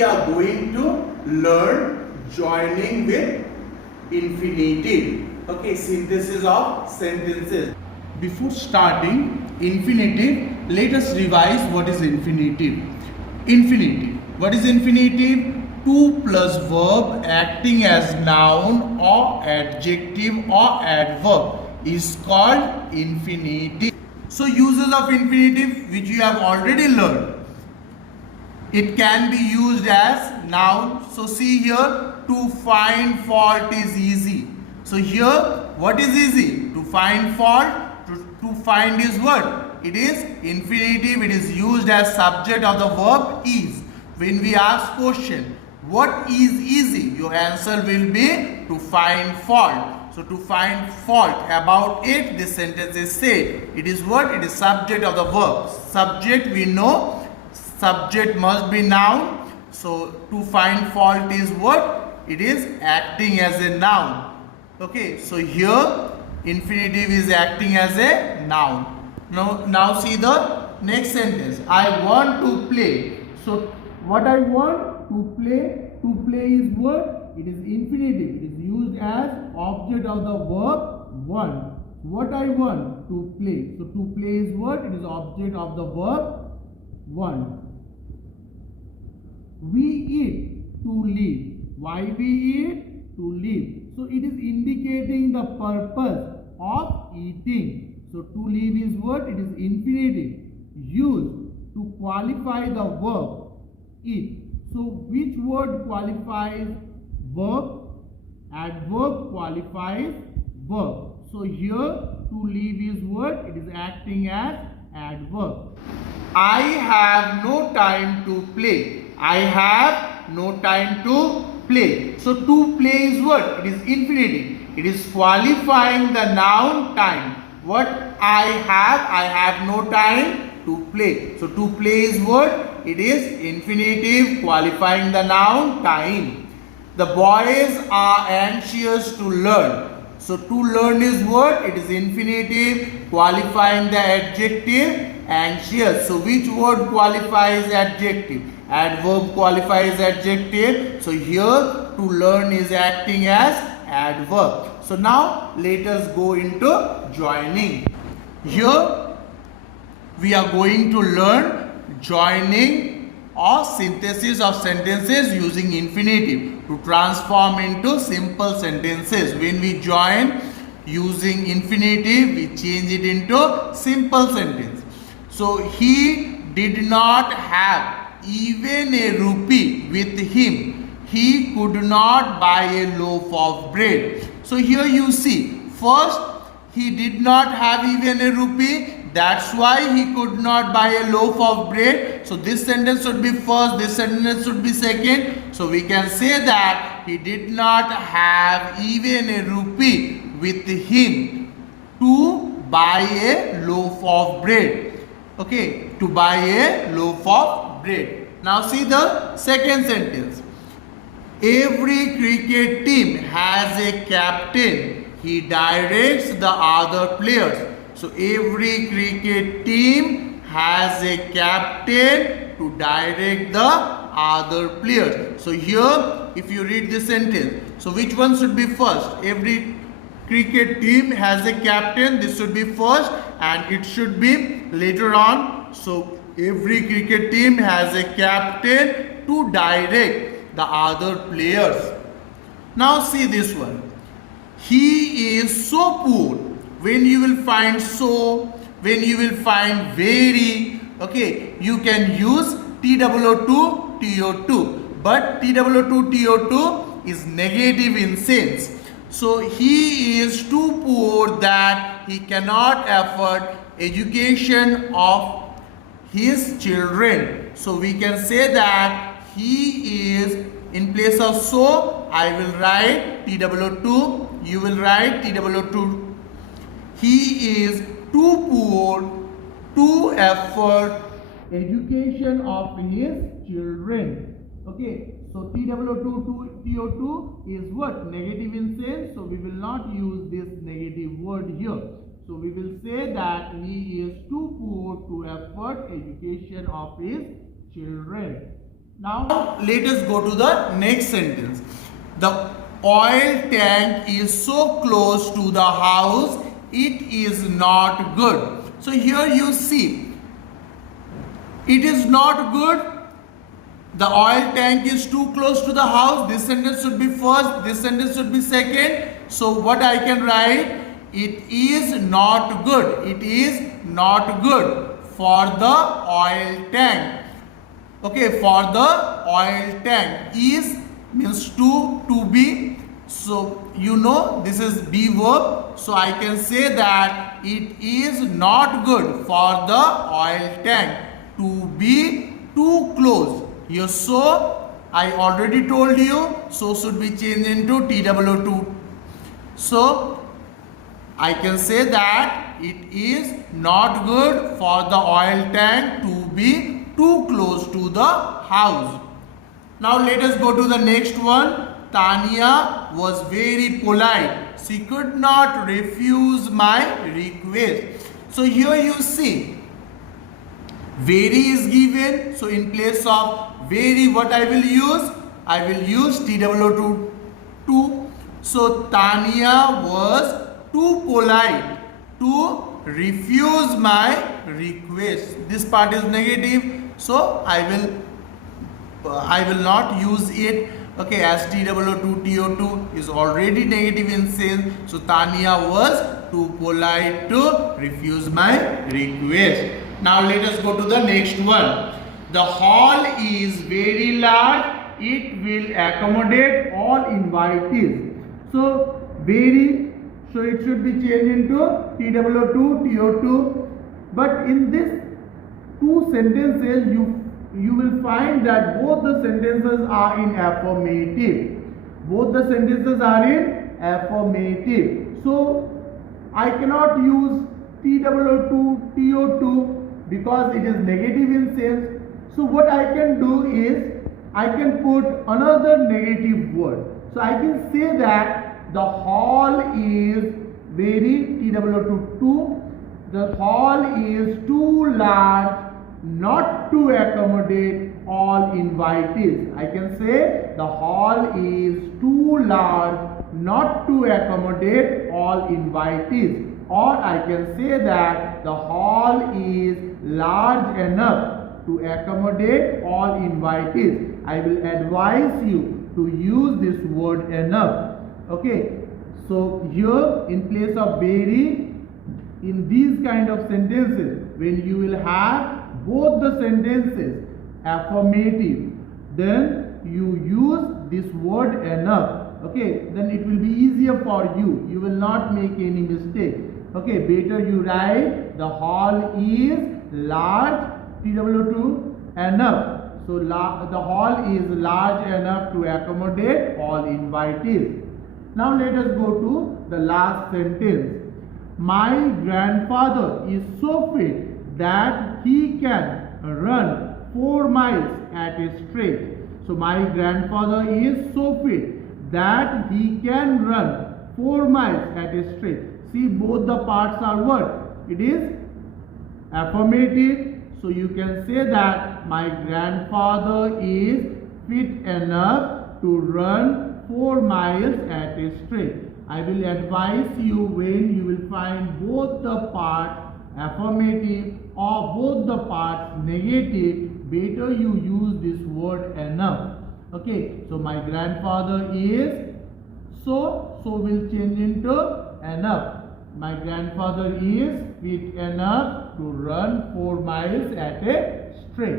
we are going to learn joining with infinitive. Okay, synthesis of sentences. Before starting infinitive, let us revise what is infinitive. Infinitive. What is infinitive? To plus verb acting as noun or adjective or adverb is called infinitive. So uses of infinitive which you have already learned. It can be used as noun. So see here, to find fault is easy. So here, what is easy? To find fault. To find is what? It is infinitive. It is used as subject of the verb is. When we ask question, what is easy? Your answer will be to find fault. So to find fault about it, this sentence is said. It is what? It is subject of the verb. Subject we know. Subject must be noun. So to find fault is what? It is acting as a noun. Okay. So here infinitive is acting as a noun. Now see the next sentence. I want to play. So what I want to play is what? It is infinitive. It is used as object of the verb want. What I want to play. So to play is what? It is object of the verb want. We eat to live. Why we eat? To live. So it is indicating the purpose of eating. So to live is what? It is infinitive. Used to qualify the verb eat. So which word qualifies verb? Adverb qualifies verb. So here to live is what? It is acting as adverb. I have no time to play. I have no time to play. So to play is what? It is infinitive. It is qualifying the noun time. What I have no time to play. So to play is what? It is infinitive qualifying the noun time. The boys are anxious to learn. So to learn is what? It is infinitive qualifying the adjective anxious. So which word qualifies adjective? Adverb qualifies adjective. So here to learn is acting as adverb. So now let us go into joining. Here we are going to learn joining or synthesis of sentences using infinitive to transform into simple sentences. When we join using infinitive, we change it into simple sentence. So he did not have even a rupee with him. He could not buy a loaf of bread. So here you see, first he did not have even a rupee. That's why he could not buy a loaf of bread. So this sentence should be first, this sentence should be second. So we can say that he did not have even a rupee with him to buy a loaf of bread. Okay, to buy a loaf of bread. Now see the second sentence. Every cricket team has a captain. He directs the other players. So every cricket team has a captain to direct the other players. So here if you read this sentence, so which one should be first? Every cricket team has a captain. This should be first and it should be later on. So every cricket team has a captain to direct the other players. Now see this one. He is so poor. When you will find so, when you will find very, okay, you can use TOO2, TO2. But TOO2, TO2 is negative in sense. So he is too poor that he cannot afford education of his children. So we can say that he is, in place of so, I will write TOO2, you will write TOO2. He is too poor to afford education of his children. Okay, so TOO2 is what? Negative in sense. So we will not use this negative word here. So we will say that he is too poor to afford education of his children. Now let us go to the next sentence. The oil tank is so close to the house, it is not good. So here you see, it is not good. The oil tank is too close to the house. This sentence should be first, this sentence should be second. So what I can write? It is not good. It is not good for the oil tank. Okay, for the oil tank. Is means to be. So you know this is be verb. So I can say that it is not good for the oil tank to be too close. Here so I already told you, so should be changed into TWO2. So I can say that it is not good for the oil tank to be too close to the house. Now let us go to the next one. Tanya was very polite. She could not refuse my request. So here you see, very is given. So in place of very, what I will use? I will use TWO2. So Tanya was too polite to refuse my request. This part is negative, so I will not use it. Okay, as TWO2 is already negative in sense, so Tanya was too polite to refuse my request. Now let us go to the next one. The hall is very large. It will accommodate all invitees. So very, so it should be changed into TWO2. But in this two sentences, you will find that both the sentences are in affirmative. Both the sentences are in affirmative. So I cannot use TWO2 because it is negative in sense. So what I can do is I can put another negative word. So I can say that the hall is very TWO2. The hall is too large not to accommodate all invitees. I can say the hall is too large not to accommodate all invitees. Or I can say that the hall is large enough to accommodate all invitees. I will advise you to use this word enough. Okay, so here in place of very, in these kind of sentences, when you will have both the sentences affirmative, then you use this word enough. Okay, then it will be easier for you. You will not make any mistake. Okay, better you write the hall is large, TWO2 enough. So the hall is large enough to accommodate all invitees. Now let us go to the last sentence. My grandfather is so fit that he can run 4 miles at a straight. So my grandfather is so fit that he can run 4 miles at a straight. See, both the parts are what? It is affirmative. So you can say that my grandfather is fit enough to run 4 miles at a straight. I will advise you, when you will find both the parts affirmative or both the parts negative, better you use this word enough. Okay, so my grandfather is so will change into enough. My grandfather is fit enough to run 4 miles at a straight.